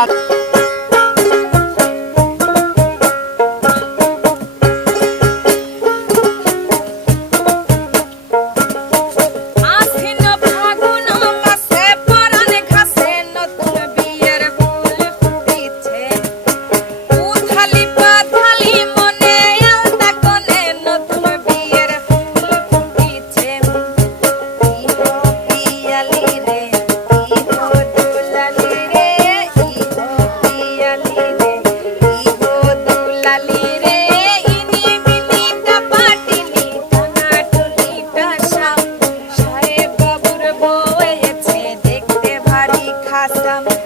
ধন্যবাদ custom.